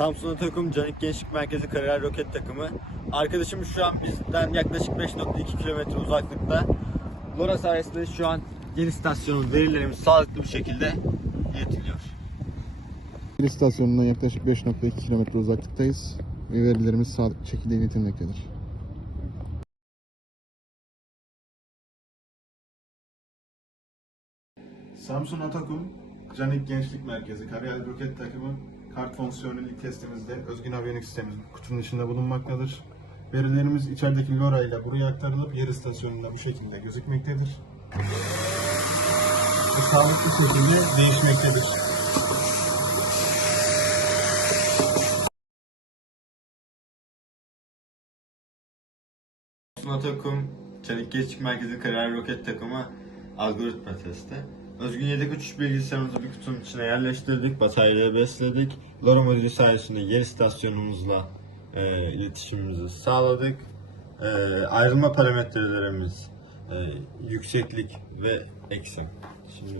Samsun Atakum Canik Gençlik Merkezi Kariyer Roket Takımı. Arkadaşımız şu an bizden yaklaşık 5.2 kilometre uzaklıkta. Lora sayesinde şu an yeni istasyonun verilerimiz sağlıklı bir şekilde iletiliyor. Bir istasyonundan yaklaşık 5.2 kilometre uzaklıktayız ve verilerimiz sağlıklı şekilde iletilmektedir. Samsun Atakum, Canik Gençlik Merkezi, Kariyer Roket Takımı kart fonksiyonellik testimizde özgün aviyonik sistemimiz kutunun içinde bulunmaktadır. Verilerimiz içerideki LoRa ile buraya aktarılıp yer istasyonunda bu şekilde gözükmektedir. Ve sağlıklı şekilde değişmektedir. Samsun Atakum Canik Gençlik Merkezi Kariyer Roket Takımı algoritma testi. Özgün yedek uçuş bilgisayarımızı bir kutunun içine yerleştirdik, bataryayla besledik. LoRa modülü sayesinde yer istasyonumuzla e, iletişimimizi sağladık. E, ayrılma parametrelerimiz e, yükseklik ve eksen. Şimdi